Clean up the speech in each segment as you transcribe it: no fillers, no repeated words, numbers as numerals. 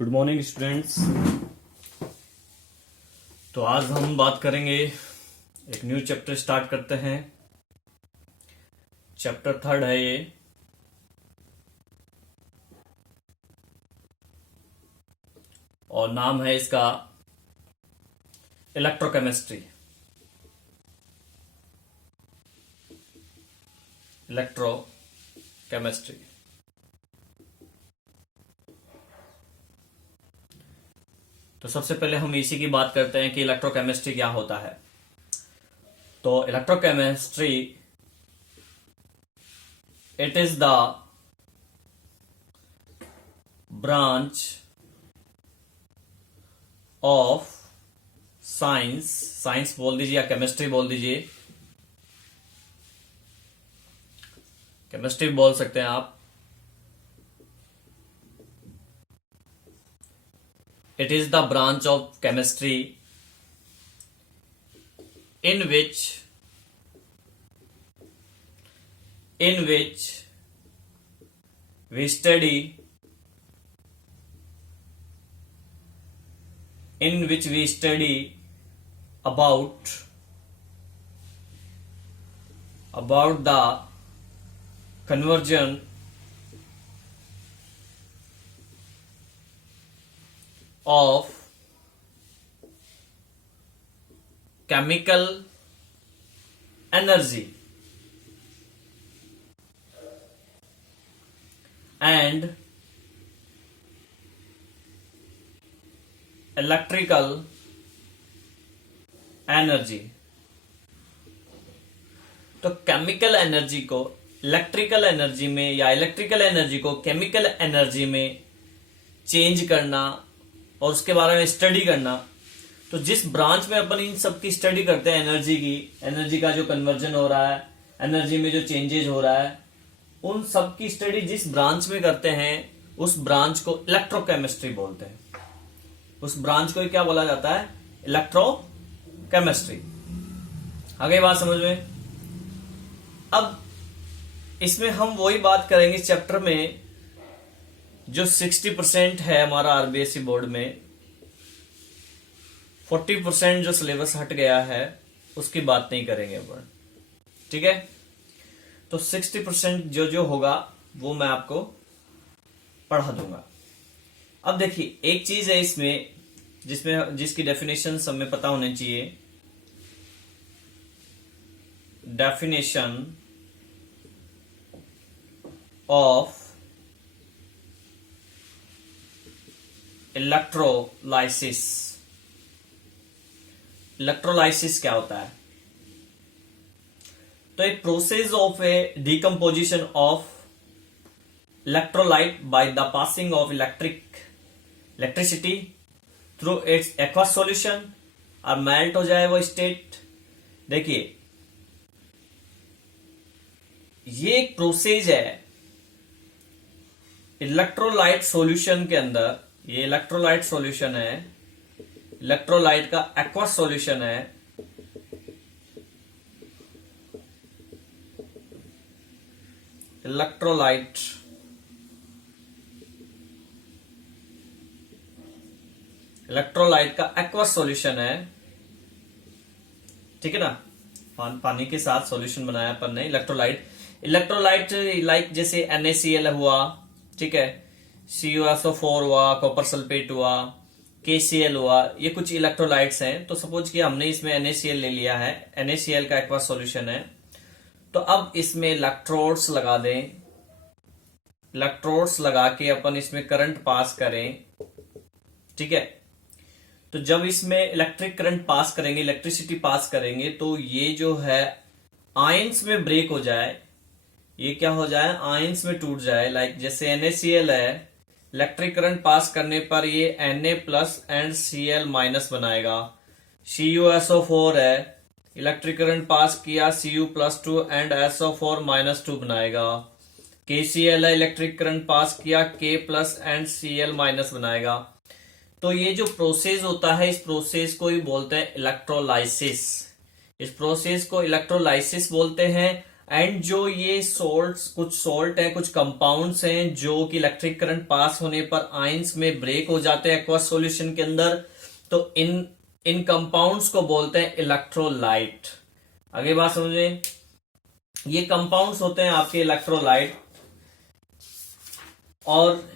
Good morning students. तो आज हम बात करेंगे, एक न्यू चैप्टर स्टार्ट करते हैं। चैप्टर 3 है ये। और नाम है इसका इलेक्ट्रोकेमिस्ट्री। इलेक्ट्रोकेमिस्ट्री तो सबसे पहले हम इसी की बात करते हैं कि इलेक्ट्रोकेमिस्ट्री क्या होता है। तो electrochemistry it is the branch of science, science बोल दीजिए या केमिस्ट्री बोल दीजिए, केमिस्ट्री बोल सकते हैं आप। It is the branch of chemistry in which we study about the conversion of chemical energy and electrical energy। तो केमिकल एनर्जी को इलेक्ट्रिकल एनर्जी में या इलेक्ट्रिकल एनर्जी को केमिकल एनर्जी में चेंज करना और उसके बारे में स्टडी करना। तो जिस ब्रांच में अपन इन सब की स्टडी करते हैं, एनर्जी का जो कन्वर्जन हो रहा है, एनर्जी में जो चेंजेज हो रहा है, उन सब की स्टडी जिस ब्रांच में करते हैं उस ब्रांच को इलेक्ट्रोकेमिस्ट्री बोलते हैं। उस ब्रांच को क्या बोला जाता है? इलेक्ट्रोकेमिस्ट्री। आगे बात समझ में। अब इसमें हम वही बात करेंगे चैप्टर में जो 60% है हमारा आरबीएसई बोर्ड में, 40% जो सिलेबस हट गया है उसकी बात नहीं करेंगे अपन, ठीक है। तो 60% जो जो होगा वो मैं आपको पढ़ा दूंगा। अब देखिए, एक चीज है इसमें जिसकी डेफिनेशन सब में पता होनी चाहिए। Definition of electrolysis. इलेक्ट्रोलाइसिस क्या होता है? तो एक process of A decomposition of electrolyte by the passing of electricity through it's aqueous solution, और मेल्ट हो जाए वो स्टेट। देखिए, ये एक प्रोसेस है इलेक्ट्रोलाइट सॉल्यूशन के अंदर। ये इलेक्ट्रोलाइट सॉल्यूशन है, इलेक्ट्रोलाइट का एक्वस सॉल्यूशन है। इलेक्ट्रोलाइट का एक्वस सॉल्यूशन है, ठीक है ना। पानी के साथ सॉल्यूशन बनाया अपन ने। इलेक्ट्रोलाइट लाइक जैसे NaCl हुआ, ठीक है, CuSO4 हुआ, कॉपर सल्फेट हुआ, KCl हुआ, ये कुछ इलेक्ट्रोलाइट्स हैं। तो सपोज कि हमने इसमें NaCl ले लिया है, NaCl का एक्वस सॉल्यूशन है। तो अब इसमें इलेक्ट्रोड्स लगा दें, इलेक्ट्रोड्स लगा के अपन इसमें करंट पास करें, ठीक है। तो जब इसमें इलेक्ट्रिक करंट पास करेंगे, इलेक्ट्रिसिटी पास करेंगे, तो ये जो है आयंस में ब्रेक हो जाए, ये क्या हो जाए? आयंस में टूट जाए। लाइक जैसे NaCl है, इलेक्ट्रिक करंट पास करने पर ये Na+ एंड Cl- बनाएगा। CuSO4 है, इलेक्ट्रिक करंट पास किया, Cu+2 एंड SO4- बनाएगा। KCl है, इलेक्ट्रिक करंट पास किया, K+ एंड Cl- बनाएगा। तो ये जो प्रोसेस होता है, इस प्रोसेस को ही बोलते हैं इलेक्ट्रोलाइसिस। इस प्रोसेस को इलेक्ट्रोलाइसिस बोलते हैं। एंड जो ये सोल्ट्स, कुछ सोल्ट है, कुछ कंपाउंड्स हैं जो कि इलेक्ट्रिक करंट पास होने पर आयंस में ब्रेक हो जाते हैं एक्वस सॉल्यूशन के अंदर, तो इन इन कंपाउंड्स को बोलते हैं इलेक्ट्रोलाइट। आगे बात समझे, ये कंपाउंड्स होते हैं आपके इलेक्ट्रोलाइट, और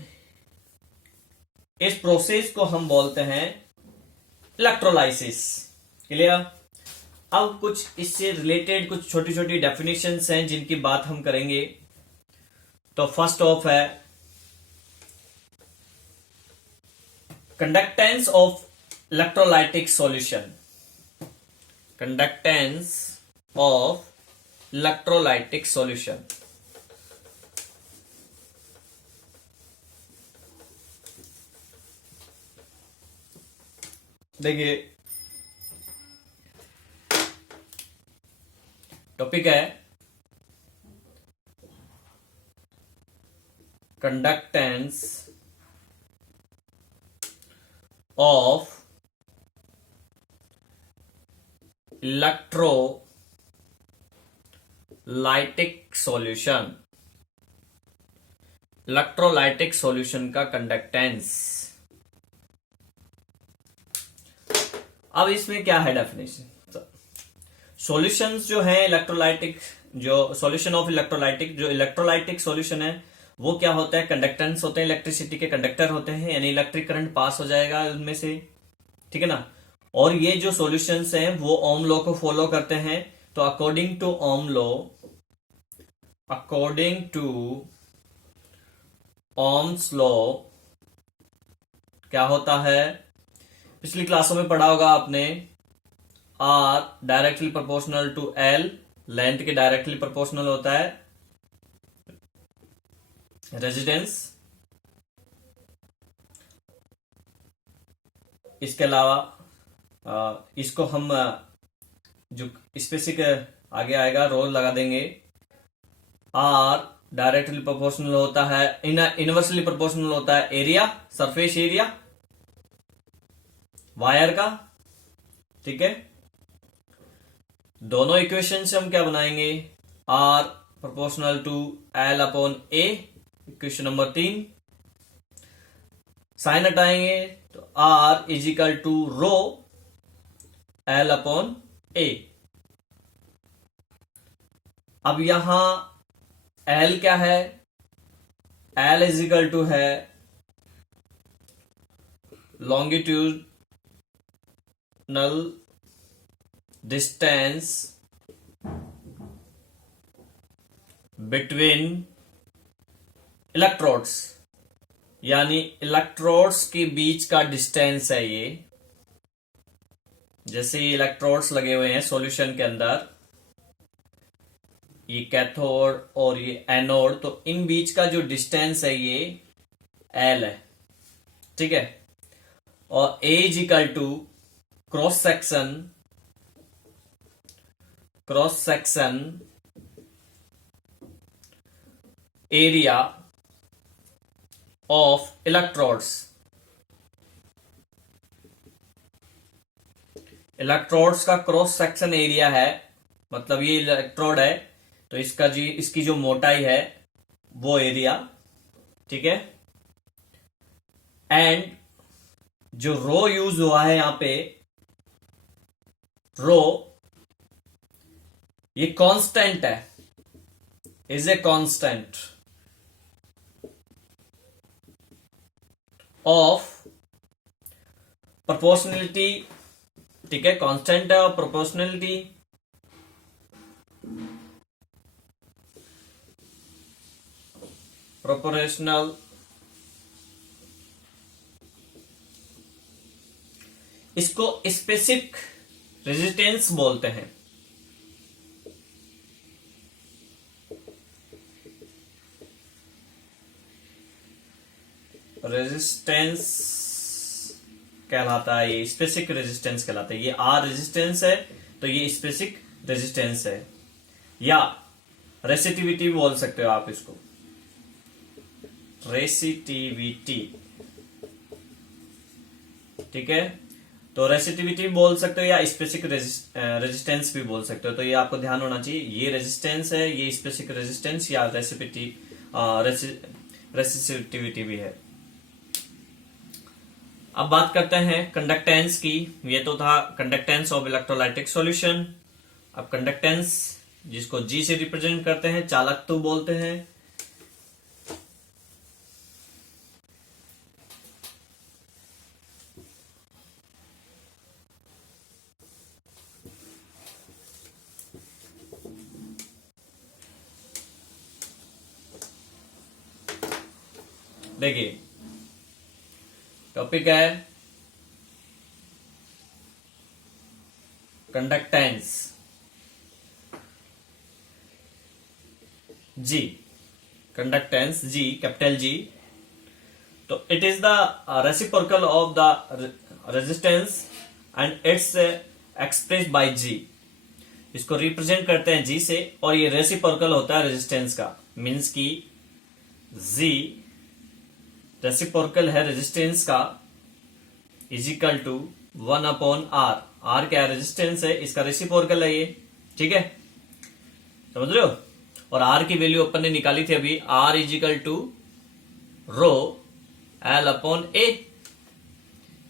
इस प्रोसेस को हम बोलते हैं इलेक्ट्रोलाइसिस। क्लियर। अब कुछ इससे रिलेटेड कुछ छोटी छोटी डेफिनेशंस हैं जिनकी बात हम करेंगे। तो फर्स्ट ऑफ है conductance of electrolytic solution. Conductance of electrolytic solution. देखिए टॉपिक है conductance of electrolytic solution. Electrolytic solution का कंडक्टेंस। अब इसमें क्या है डेफिनेशन। सॉल्यूशंस जो है इलेक्ट्रोलाइटिक, जो सॉल्यूशन ऑफ इलेक्ट्रोलाइटिक, जो इलेक्ट्रोलाइटिक सॉल्यूशन है वो क्या होता है, कंडक्टेंस होते हैं, इलेक्ट्रिसिटी के कंडक्टर होते हैं, यानी इलेक्ट्रिक करंट पास हो जाएगा उनमें से, ठीक है ना। और ये जो सॉल्यूशंस हैं वो ओम लॉ को फॉलो करते हैं। तो according to Ohm law, according to Ohm's law क्या होता है, पिछली क्लासों में पढ़ा होगा आपने, R directly proportional to L, length के डायरेक्टली प्रोपोर्शनल होता है रेजिस्टेंस। इसके अलावा इसको हम जो स्पेसिफिक आगे आएगा रोल लगा देंगे। आर डायरेक्टली प्रोपोर्शनल होता है, इनवर्सली प्रोपोर्शनल होता है एरिया, सरफेस एरिया वायर का, ठीक है। दोनों इक्वेशन से हम क्या बनाएंगे, R proportional to L upon A, equation number 3। Sign हटाएंगे तो R equal to rho L upon A. अब यहां एल क्या है, एल इजिकल टू है लॉन्गिट्यूडनल डिस्टेंस बिटवीन इलेक्ट्रोड्स, यानी इलेक्ट्रोड्स के बीच का डिस्टेंस है ये। जैसे ये इलेक्ट्रोड्स लगे हुए हैं सॉल्यूशन के अंदर, ये कैथोड और ये एनोड, तो इन बीच का जो डिस्टेंस है ये एल है, ठीक है। और A is equal to cross section area of electrodes. Electrodes का क्रॉस सेक्शन एरिया है, मतलब ये इलेक्ट्रोड है तो इसकी जो मोटाई है वो एरिया, ठीक है। एंड जो रो यूज हुआ है यहां पे, रो ये कांस्टेंट है, is a constant of proportionality, ठीक है। कांस्टेंट है ऑफ प्रोपोर्शनलिटी प्रोपोर्शनल इसको स्पेसिफिक रेजिस्टेंस बोलते हैं। रेजिस्टेंस कहलाता है, ये स्पेसिफिक रेजिस्टेंस कहलाता है। ये आर रेजिस्टेंस है तो ये स्पेसिफिक रेजिस्टेंस है, या रेसिटिविटी बोल सकते हो आप इसको, रेसिटिविटी, ठीक है। तो रेसिस्टिविटी बोल सकते हो या स्पेसिफिक रेजिस्टेंस भी बोल सकते हो। तो ये आपको ध्यान होना चाहिए, ये रेजिस्टेंस है, ये स्पेसिफिक रेजिस्टेंस या रेसिस्टिविटी भी है। अब बात करते हैं कंडक्टेंस की। ये तो था कंडक्टेंस ऑफ इलेक्ट्रोलाइटिक सॉल्यूशन। अब कंडक्टेंस जिसको जी से रिप्रेजेंट करते हैं, चालकत्व बोलते हैं। देखिए टॉपिक है conductance G, conductance G, capital G. तो it is the reciprocal of the resistance and it's express by G. इसको रिप्रेजेंट करते हैं जी से, और ये रेसिप्रोकल होता है रेजिस्टेंस का। मीन्स की जी रेसिप्रोकल है रेजिस्टेंस का, इजिकल टू 1/R। आर क्या है? रेजिस्टेंस है, इसका रेसिप्रोकल है ये। ठीक है, समझ रहे हो? और आर की वैल्यू अपन ने निकाली थी अभी, are equal to row L/A,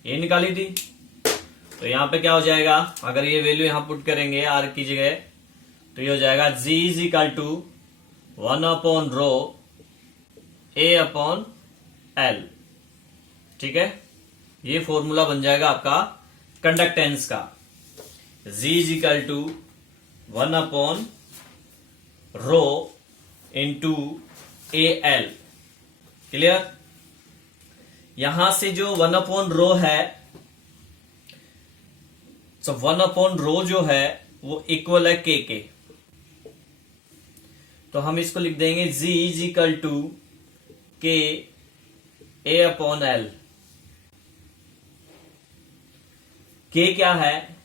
ये निकाली थी। तो यहां पे क्या हो जाएगा, अगर ये वैल्यू यहां पुट करेंगे आर की जगह, तो ये हो जाएगा G इजिकल टू 1/रो A/L। ठीक है, ये फॉर्मूला बन जाएगा आपका कंडक्टेंस का। G इजिकल टू 1/रो इंटू AL। क्लियर? यहां से जो 1/रो है, तो 1/रो जो है वो इक्वल है K के। तो हम इसको लिख देंगे G is equal to K A/L। K क्या है?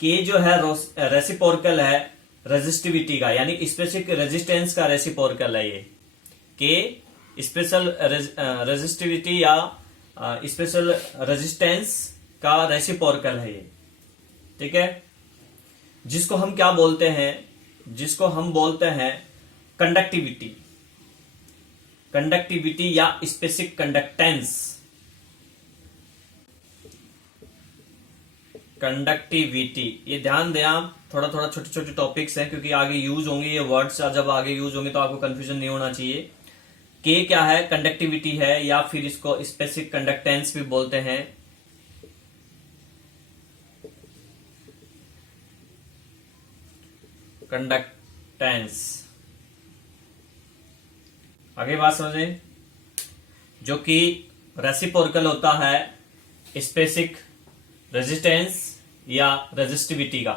K जो है रेसिप्रोकल है रेजिस्टिविटी का, यानी स्पेसिफिक रेजिस्टेंस का रेसिप्रोकल है ये। K स्पेशल रेजिस्टिविटी या स्पेशल रेजिस्टेंस का रेसिप्रोकल है ये। ठीक है, जिसको हम क्या बोलते हैं? जिसको हम बोलते हैं कंडक्टिविटी। कंडक्टिविटी या स्पेसिफिक कंडक्टेंस। कंडक्टिविटी, ये ध्यान दें आप, थोड़ा थोड़ा छोटे छोटे टॉपिक्स हैं, क्योंकि आगे यूज होंगे ये वर्ड्स। जब आगे यूज होंगे तो आपको कंफ्यूजन नहीं होना चाहिए। के क्या है? कंडक्टिविटी है, या फिर इसको स्पेसिफिक कंडक्टेंस भी बोलते हैं। कंडक्टेंस, आगे बात समझें, जो कि रेसिप्रोकल होता है स्पेसिफिक रेजिस्टेंस या रेजिस्टिविटी का।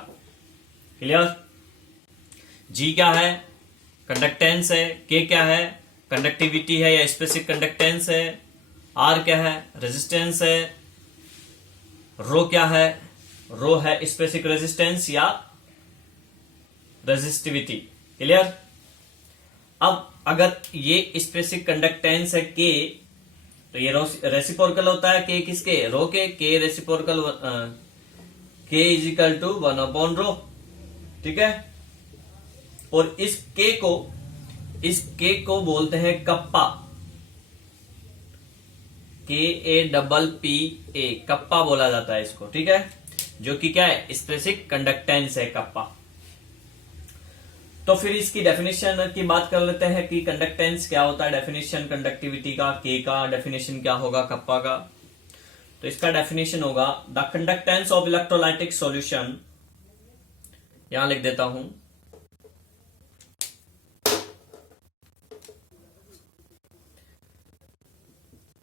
क्लियर? जी क्या है? कंडक्टेंस है। के क्या है? कंडक्टिविटी है या स्पेसिफिक कंडक्टेंस है। आर क्या है? रेजिस्टेंस है। रो क्या है? रो है स्पेसिफिक रेजिस्टेंस या रेजिस्टिविटी। क्लियर? अब अगर ये स्पेसिफिक कंडक्टेंस है के, तो ये रेसिप्रोकल होता है के किसके? रो के रेसिप्रोकल के इजिकल टू 1/रो। ठीक है, और इस के को बोलते हैं कप्पा। KAPPA, कप्पा बोला जाता है इसको। ठीक है, जो कि क्या है? स्पेसिफिक कंडक्टेंस है कप्पा। तो फिर इसकी डेफिनेशन की बात कर लेते हैं कि कंडक्टेंस क्या होता है। डेफिनेशन कंडक्टिविटी का, के का डेफिनेशन क्या होगा, कप्पा का। तो इसका डेफिनेशन होगा the conductance of electrolytic solution, यहां लिख देता हूं,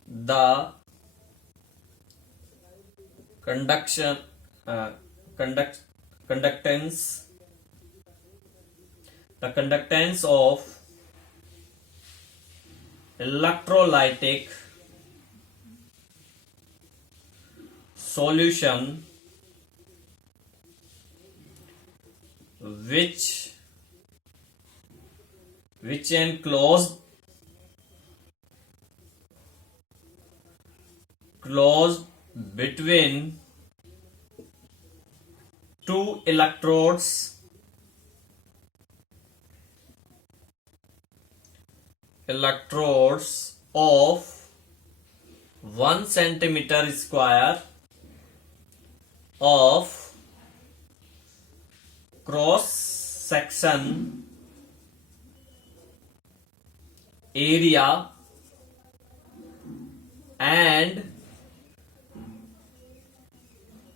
the conductance of electrolytic solution which enclosed between electrodes of 1 centimeter square of cross section area and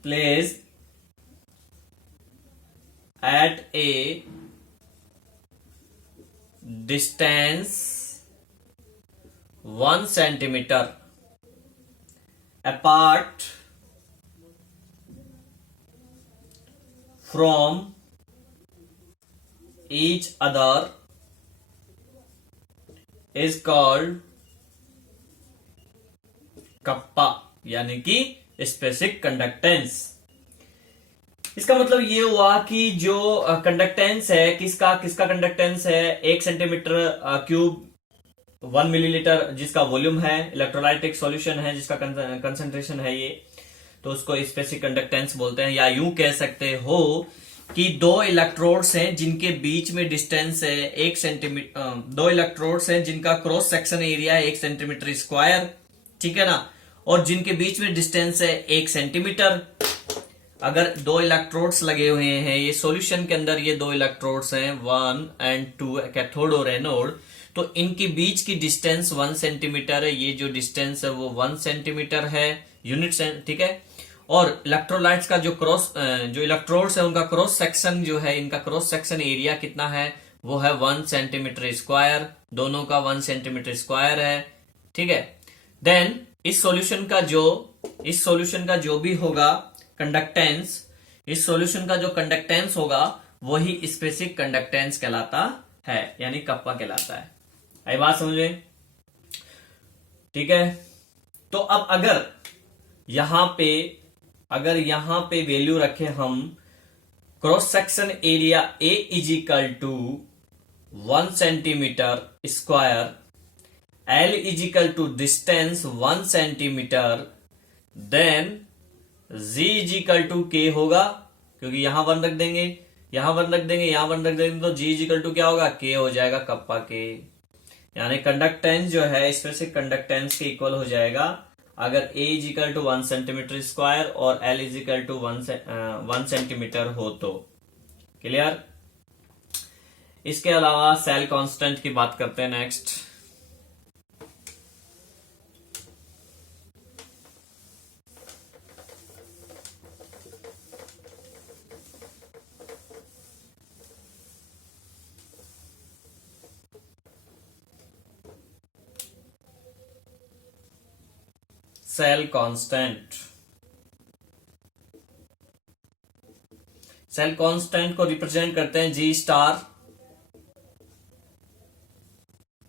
placed at a distance 1 centimeter apart from each other is called kappa, यानी कि specific conductance. इसका मतलब ये हुआ कि जो conductance है किसका कंडक्टेंस है 1 सेंटीमीटर क्यूब 1 मिलीलीटर जिसका वॉल्यूम है, इलेक्ट्रोलाइटिक सॉल्यूशन है जिसका कंसंट्रेशन है ये, तो उसको स्पेसिफिक कंडक्टेंस बोलते हैं। या यूं कह सकते हो कि दो इलेक्ट्रोड्स हैं जिनके बीच में डिस्टेंस है 1 सेंटीमीटर, दो इलेक्ट्रोड्स हैं जिनका क्रॉस सेक्शन एरिया है 1 सेंटीमीटर स्क्वायर, ठीक है ना, और जिनके बीच में डिस्टेंस है 1 सेंटीमीटर। अगर दो इलेक्ट्रोड्स लगे हुए हैं ये सॉल्यूशन के अंदर, ये दो इलेक्ट्रोड्स हैं 1 और 2 कैथोड और एनोड, तो इनके बीच की डिस्टेंस 1 सेंटीमीटर है। ये जो डिस्टेंस है वो 1 सेंटीमीटर है यूनिट, ठीक है। और इलेक्ट्रोलाइट्स का जो इलेक्ट्रोड्स है उनका क्रॉस सेक्शन जो है, इनका क्रॉस सेक्शन एरिया कितना है, वो है 1 सेंटीमीटर स्क्वायर, दोनों का 1 सेंटीमीटर स्क्वायर है, ठीक है। देन इस सॉल्यूशन का जो भी होगा कंडक्टेंस, इस सॉल्यूशन का जो कंडक्टेंस होगा वही स्पेसिफिक कंडक्टेंस कहलाता है, यानी कप्पा कहलाता है। आई बात समझ में? ठीक है। तो अब अगर यहां पे वैल्यू रखे हम cross section area A is equal to 1 centimetre square, L is equal to distance 1 centimetre, then G is equal to K होगा, क्योंकि यहां 1 रख देंगे, यहां 1 रख देंगे, यहां 1 रख देंगे, तो जी इज इक्वल टू क्या होगा, के हो जाएगा, कप्पा के। यानी कंडक्टेंस जो है स्पेसिफिक कंडक्टेंस के इक्वल हो जाएगा अगर A is equal to 1 centimetre square और L is equal to 1 centimetre हो तो। क्लियर? इसके अलावा सेल कांस्टेंट की बात करते हैं नेक्स्ट। सेल कांस्टेंट को रिप्रेजेंट करते हैं जी स्टार,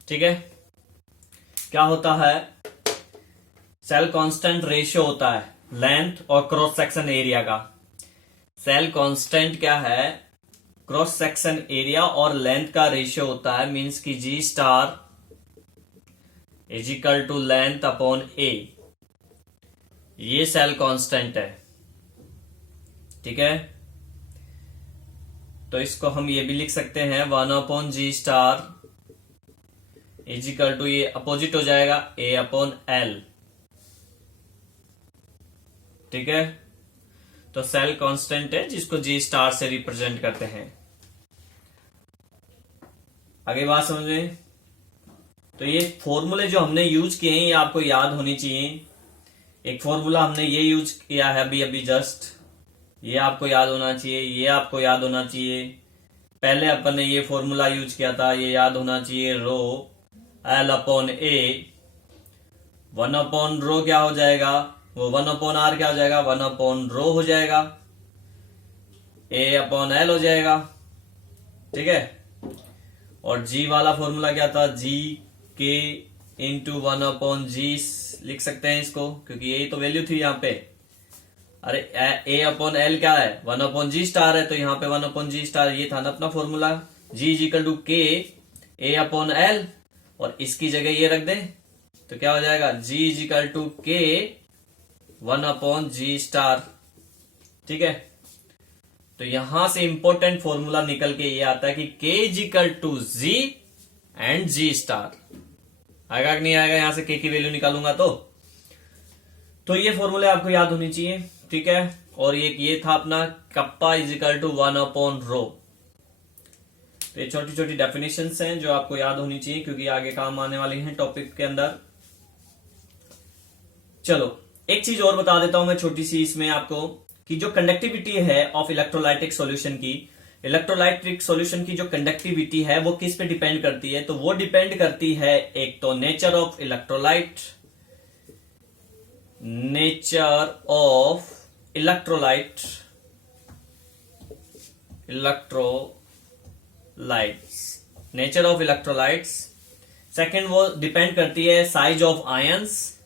ठीक है। क्या होता है, सेल कांस्टेंट रेशियो होता है लेंथ और क्रॉस सेक्शन एरिया का। सेल कांस्टेंट क्या है, क्रॉस सेक्शन एरिया और लेंथ का रेशियो होता है, मींस कि G star is equal to length upon A, ये सेल कांस्टेंट है, ठीक है। तो इसको हम ये भी लिख सकते हैं 1 upon G star is equal to, ये अपोजिट हो जाएगा, ए अपॉन एल, ठीक है। तो सेल कांस्टेंट है जिसको जी स्टार से रिप्रेजेंट करते हैं। आगे बात समझे? तो ये फॉर्मूले जो हमने यूज किए हैं ये आपको याद होनी चाहिए। एक फॉर्मूला हमने ये यूज किया है अभी जस्ट, ये आपको याद होना चाहिए, ये आपको याद होना चाहिए। पहले अपन ने ये फॉर्मूला यूज किया था, ये याद होना चाहिए, रो एल अपॉन ए, 1 अपॉन रो क्या हो जाएगा, वो 1 अपॉन आर क्या हो जाएगा, 1 अपॉन रो हो जाएगा, ए अपॉन एल हो जाएगा, ठीक है। और जी वाला फॉर्मूला क्या था, जी के इंटू 1 अपॉन जी लिख सकते हैं इसको, क्योंकि यही तो वैल्यू थी यहाँ पे। अरे ए अपॉन एल क्या है, 1 अपॉन जी स्टार है, तो यहाँ पे 1 अपॉन जी स्टार ये था ना अपना formula. G is equal to K A upon L, और इसकी जगह ये रख दें तो क्या हो जाएगा, जी इज इक्वल टू के 1 अपॉन जी स्टार, ठीक है। तो यहां से इंपॉर्टेंट फॉर्मूला निकल के ये आता है कि K is equal to G and G star. आएगा कि नहीं आएगा? यहां से K की वैल्यू निकालूंगा तो ये फॉर्मूले आपको याद होनी चाहिए, ठीक है। और ये था अपना कप्पा इज इक्वल टू 1/रो। तो ये छोटी छोटी डेफिनेशंस हैं जो आपको याद होनी चाहिए, क्योंकि आगे काम आने वाली हैं टॉपिक के अंदर। चलो एक चीज और बता देता हूं मैं छोटी सी इसमें आपको, कि जो कंडक्टिविटी है ऑफ इलेक्ट्रोलाइटिक सॉल्यूशन की, इलेक्ट्रोलाइटिक सॉल्यूशन की जो कंडक्टिविटी है वो किस पे डिपेंड करती है? तो वो डिपेंड करती है एक तो nature of electrolyte, nature of electrolytes, nature of electrolytes. Second वो डिपेंड करती है साइज ऑफ आयंस,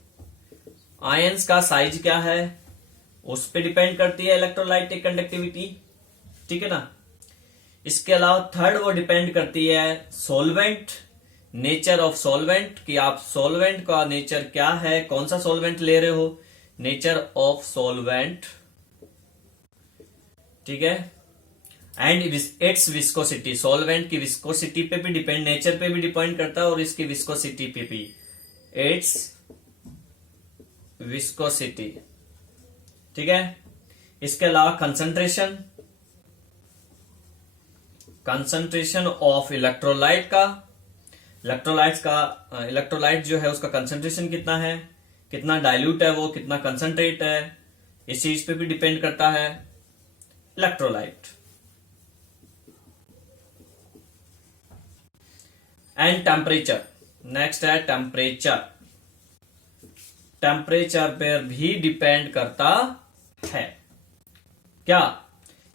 आयंस का साइज क्या है उस पे डिपेंड करती है इलेक्ट्रोलाइटिक कंडक्टिविटी, ठीक है ना। इसके अलावा थर्ड वो डिपेंड करती है सॉल्वेंट, नेचर ऑफ सॉल्वेंट, कि आप सॉल्वेंट का नेचर क्या है, कौन सा सॉल्वेंट ले रहे हो, नेचर ऑफ सॉल्वेंट, ठीक है। एंड इट्स विस्कोसिटी, सॉल्वेंट की विस्कोसिटी पे भी डिपेंड, नेचर पे भी डिपेंड करता है और इसकी विस्कोसिटी पे भी, इट्स विस्कोसिटी, ठीक है। इसके अलावा कंसंट्रेशन ऑफ इलेक्ट्रोलाइट का, इलेक्ट्रोलाइट जो है उसका कंसंट्रेशन कितना है, कितना डाइल्यूट है वो, कितना कंसंट्रेट है, इस चीज पे भी डिपेंड करता है इलेक्ट्रोलाइट। एंड टेम्परेचर, नेक्स्ट है टेम्परेचर, टेम्परेचर पर भी डिपेंड करता है। क्या?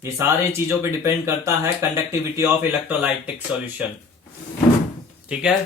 ये सारे चीजों पे डिपेंड करता है कंडक्टिविटी ऑफ इलेक्ट्रोलाइटिक सॉल्यूशन, ठीक है।